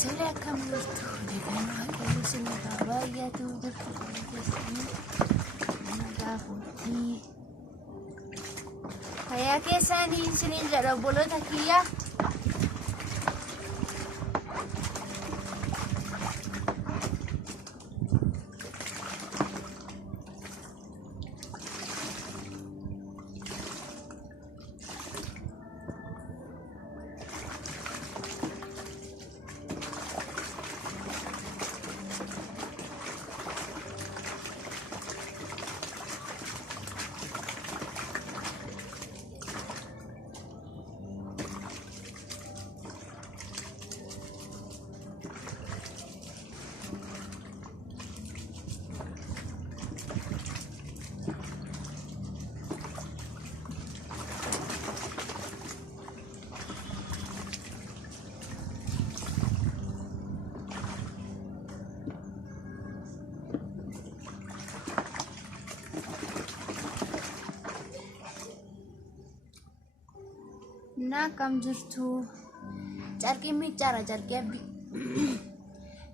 Tole akkam jirtu nagaan waaqayyo sinirraa baay'atu jirtu keessanii nagaa fuutii fayyaa keessanii isiniin jedha obboloota kiyya. Na kam jirtu carqii miicaara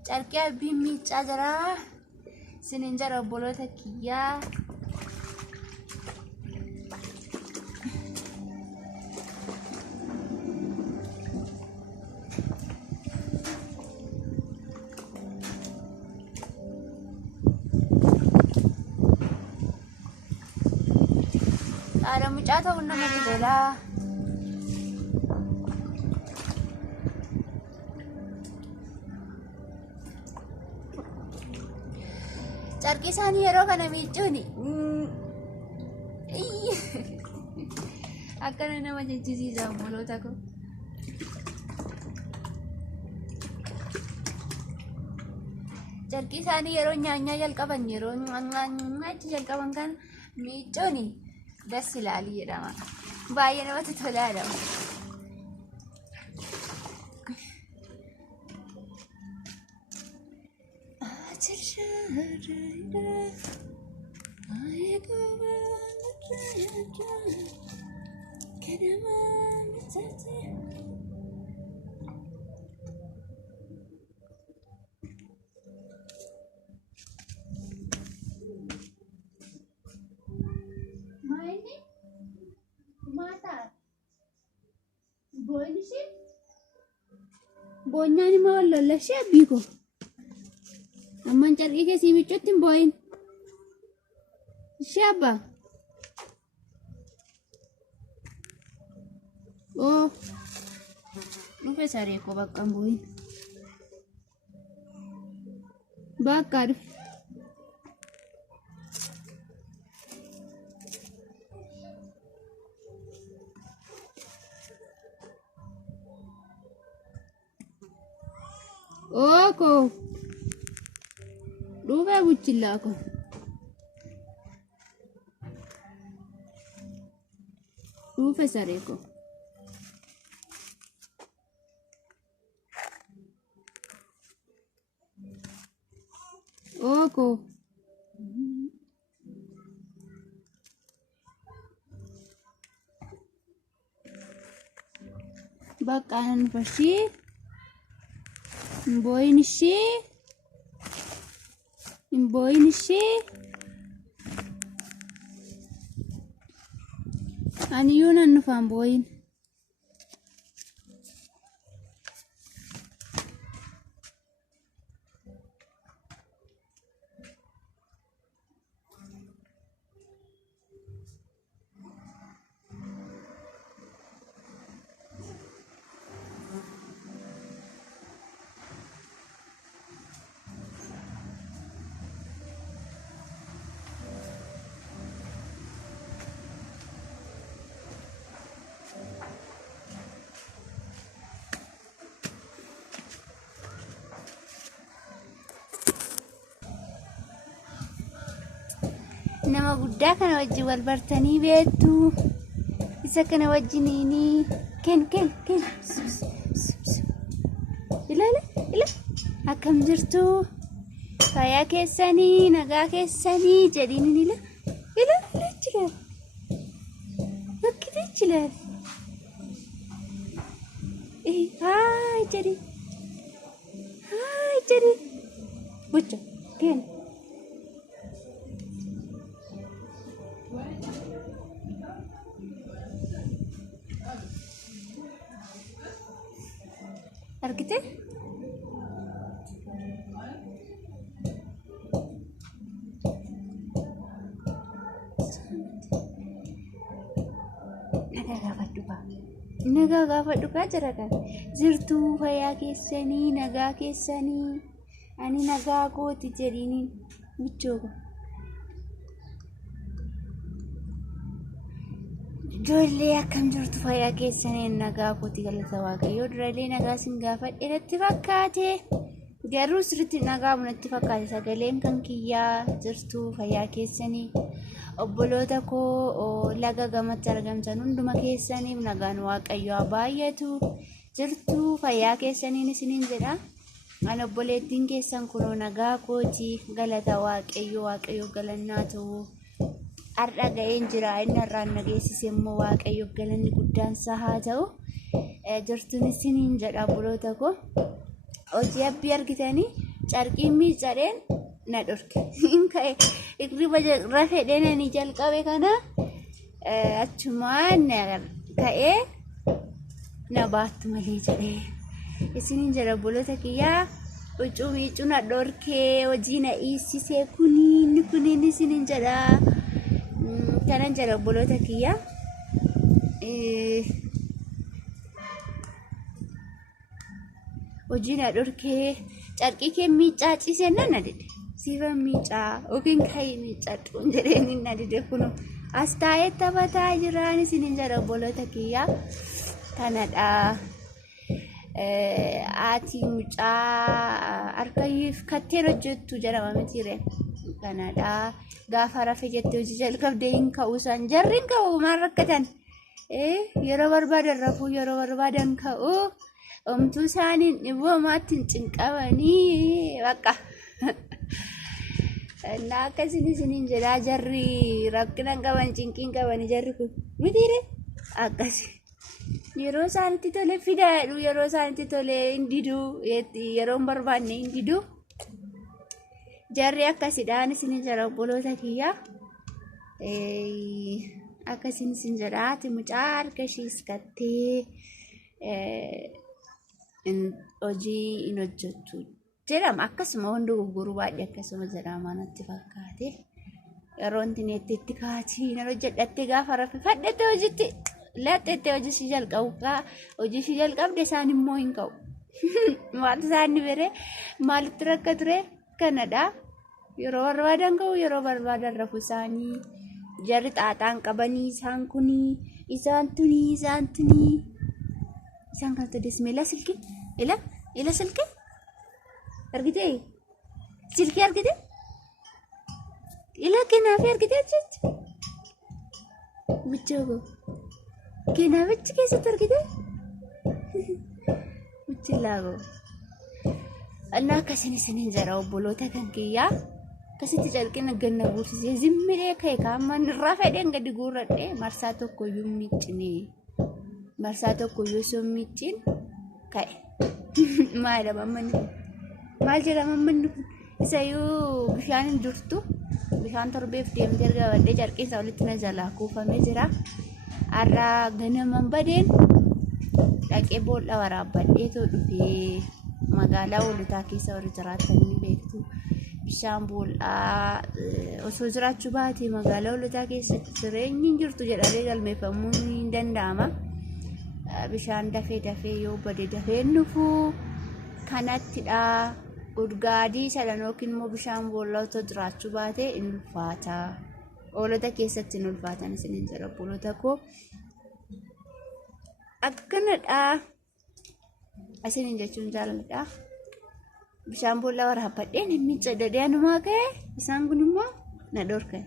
carqii abbii miicaa jira sinin jara obboloota kiyyaa. Ada mucaa ta'uun nama tola. Carqii isaanii yeroo kana miicuuni akkana nama jechisiisa obboloota ko. Carqii isaanii yeroo nyaanyaa jalqaban yeroo nyaanyaa jalqaban kan miicuuni das ilaali jedhama. Baay'ee namatti tolaadha. Bonyani mau lola siabiko. Aman carqii keessi miicuutti hin boo'in. Siapa? Oh, dhufe saree koo bakka hin boo'in. Bakka dhufe. Oh ko. Dhufe buchillaa ko. Dhufe saree ko. Oh ko. Bakkaan fashi. Boyin shi. Boyin shi. Ani yunan nufan boyin. Nama guddaa kana wajjin wal bartanii beektu. Isa kana wajjiniini ken ilaala akkam jirtu fayyaa keessanii nagaa keessanii jedhiin ilaala jira bakkee jira haa jedhi jadi bucco keen argite nagaa gaafadhu kaa jira kan jirtuu fayyaa keessanii nagaa keessanii ani nagaa kooti jedhiniin michooga ijoollee akkam jirtu fayyaa keessanii nagaa kooti galata waaqayyoo durallee nagaa sin gaafadhe natti fakkaate garuu sirriitti nagaa natti fakkaate sagaleen kan kiyyaa jirtuu fayyaa keessanii obboloota koo laga gamatti argamtan hunduma keessaniif nagaan waaqayyoo baay'atu jirtuu fayyaa keessaniin isiniin jedha an obboleettiin keessan kunoo nagaa kooti galata waaqayyoo galannaa ta'u har'a ga'een jira inni har'aan nageessise immoo waaqayyoo galanni guddaan isaa haa ta'u jirtuun isiniin jedha obboloota koo hojii abbii argitanii carqiin miicadheen na dhorke ka'e ikriba rafee dheeranii jalqabe kana achumaan ka'ee na baattu malee jedhee isiniin jedha obboloota kiyyaa huccuu miicuu na dhorkee hojii na dhiisisee kuniin isiniin jedha kanan jedha obboloota kiyyaa hojii na dhorkee carqii kee miicaacisee na dide sifa miicaa yookiin ka'ii miicadhuun jedheen hin adide kunu as taa'ee taphataa jiraan isiniin jedha obboloota kiyyaa kanadha ati mucaa harkayyiif katteen hojjettu jedhama mitiire kanadha gaafa rafe jettee hojii jalqabdee hin ka'u isaan jarri hin ka'u maal rakkatan yeroo barbaadan rafuu yeroo barbaadan ka'u omtuu isaaniin dhiboo maatti hin cinqabanii bakka na akkasiin isiniin jedhaa jarri rakkina qaban cinqiin qaban jarri kun mitiire akkasi yeroo isaanitti tole fidaadhu yeroo isaanitti tole hin diduu yeroo hin barbaanne hin diduu jarri akkasidhaan isiniin jedha obboloota kiyyaa akkasiin isin jedhaa ati mucaa harka ishiis kattee hojii hin hojjettu jedhama akkasuma hundi gurguruu baay'ee akkasuma jedhama natti fakkaate yeroo inni itti kaatii nan hojjedhatte gaafa rafe fadhette hojiitti laxxette hojii ishii jalqabu hojii ishii jalqabde isaan immoo hin ka'u maaltu isaanii bere maalitti rakka ture kanadha yeroo barbaadan ka'u yeroo barbaadan rafu isaanii jarri xaaxaan qabanii isaan kunii isaan tunii isaan kan tadisme ila silki ila silki argite silki argite ila kenaafi argite jechuudha bichoogo kenaafichi keessatti argite bichilaago annaa akkasiin isiniin jira obboloota kan kiyyaa akkasitti calqina ganna buusisee zimmidee ka'e kaamman irraa fedheen gadi guurradhee marsaa tokkoyyuu miiccinee marsaa tokkoyyuu sun miicciin ka'e maal jedhama manni kun isayyuu bishaan hin jirtu bishaan torbeef deemtee gabadhee carqiinsa walitti na jalaa kuufamee jira har'a ganaman badeen dhaqee boolla waraabbadhee too dhufee magaalaa hoolotaa keessa warri jiraatan ni beektu bishaan boollaa osoo jiraachuu baate magaalaa hoolotaa keessatti jireenyi hin jirtu jedhamee galmeeffamuun hin danda'ama bishaan dafee yoo bade dafee nufu kanattidha urgaadii sadan yookiin immoo bishaan boollaa otoo jiraachuu baate hin ulfaata hoolota keessatti hin ulfaatan isiniin jedha obboloota koo akkanadha isiniin jechuun jaaladha bishaan boollaa waraabbadheen hin miiccadhadhee anumaa ka'e isaan kun immoo na dhorkan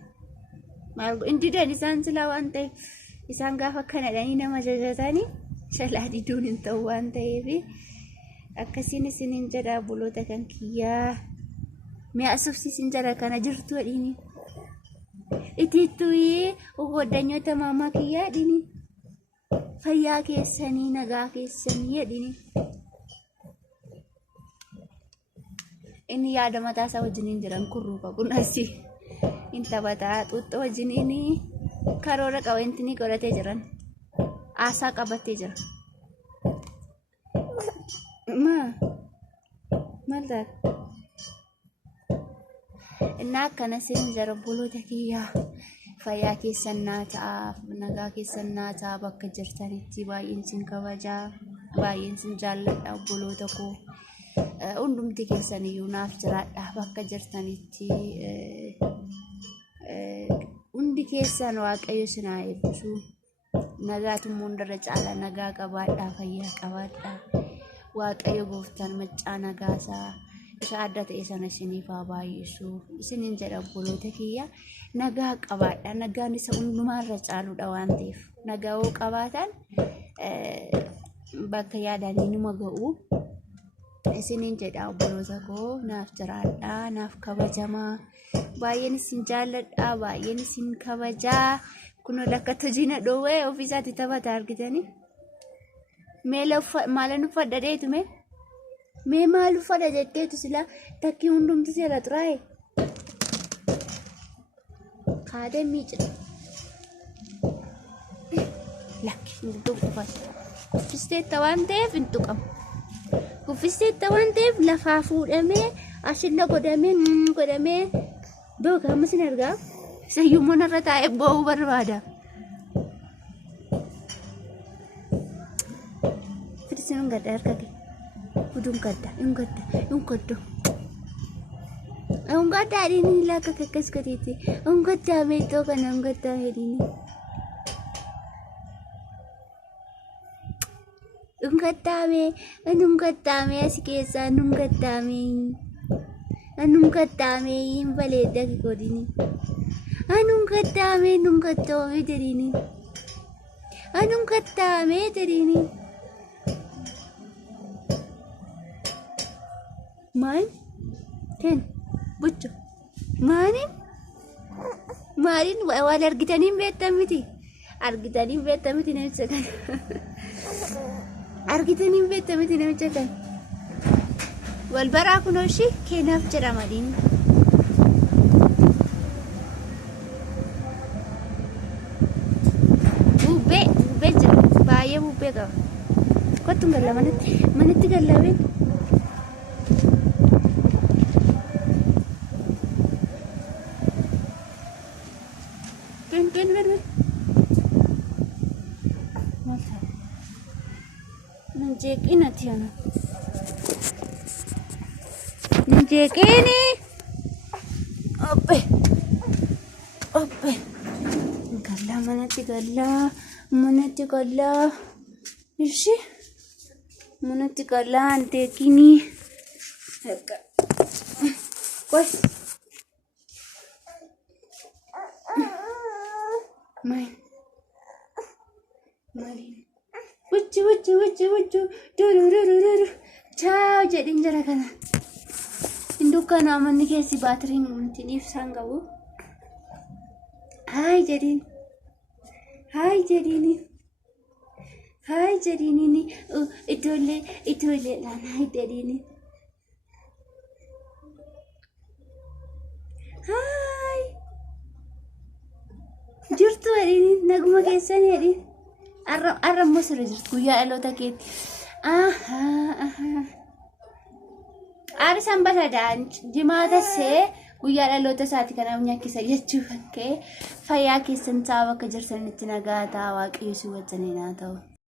maal hin didan isaan silaa waan ta'eef isaan gaafa kanadhanii nama jajatanii shalaa diduun hin ta'u waan ta'eef akkasiin isiniin jedha obboloota kan kiyyaa mi'a asubsiisin jedha kana jirtu adhiini itittuyi goddanyoota maamaa kiyyaa adhiini fayyaa keessanii nagaa keessanii adhiini inni yaada mataa isaa wajjiniin jiran kurruufa kun asii in taphataa xuuxxoo wajjiniin karoora qabeentini godhatee jiran aasaa qabatee jira. maal taate innaa akkana siin jara boloota kiyyaa fayyaa keessan naa ta'a nagaa keessan naa ta'a bakka jirtanitti baay'een sin kabajaa baay'een sin jaalladha boloota koo hundumti keessan iyyuu naaf jiraadha bakka jirtanitti hundi keessan waaqayyo sinaa eebbisu nagaatummoo hundarra caala nagaa qabaadhaa fayyaa qabaadhaa waaqayyo gooftaan maccaa nagaasaa isa adda ta'e sana isiniif haa baay'isu isiniin jedha boloota kiyya nagaa qabaadhaa nagaan isa hundumaarra caaludha waan ta'eef nagaa hoo qabaatan bakka yaadanii numa ga'u isiniin jedha boloota koo naaf jiraadhaa naaf kabajamaa baay'een isin jaalladhaa baay'een isin kabajaa kun lakka tojina dhoowwee ofiisaatti taphata argitanii maalan uffadha dheetume mee maal uffadha jetteetu sila takkii hundumti seera xuraa'e kaadee miicira lakki hin tuqfatu kuffisteetta waan ta'eef hin tuqamu kuffisteetta waan ta'eef lafaa fuudhamee ashinna godhamee booka ammas hin argaa sayyummoon irra taa'ee boo'uu barbaada. Fidisiin gadda harka kee fuduun gadda adiin laaka kakkas gateetti gaddaa meexxoo kana gaddaa hedini gaddaame asi keessaa gaddaame hin baleedda godhini gaddaame gaddoome jedhini gaddaame jedhini maal ken bucho maaliin waan argitaniin beektan miti namicha kan argitaniin beektan miti namicha kan wal baraa kunoo ishii keenaaf jedhama diin bubbee jira baay'ee bubbee qaba kottuun galla manatti gallabeen Nanjeeqina tiana. Nanjeeqini. Oppe. Galla manatti galla. Ishi. Manatti galla anteekini. Koi. Main. Wuchu dururururu ciao jedhin jara kana indukana amanni keessi baatiriin umtiniif isaan qabu hai jedhini ijoollee laan hai jedhini hai jirtu jedhini naguma keessan jedhin arram masira jirtu guyyaa dhaloota keetti aari sanbatadhaan jimaata see guyyaa dhaloota isaati kanaaf nyakkisa jechuu fakkee fayyaa keessan ta'a bakka jirtanitti nagaa ta'a waaqayyo si wajjin haa ta'u.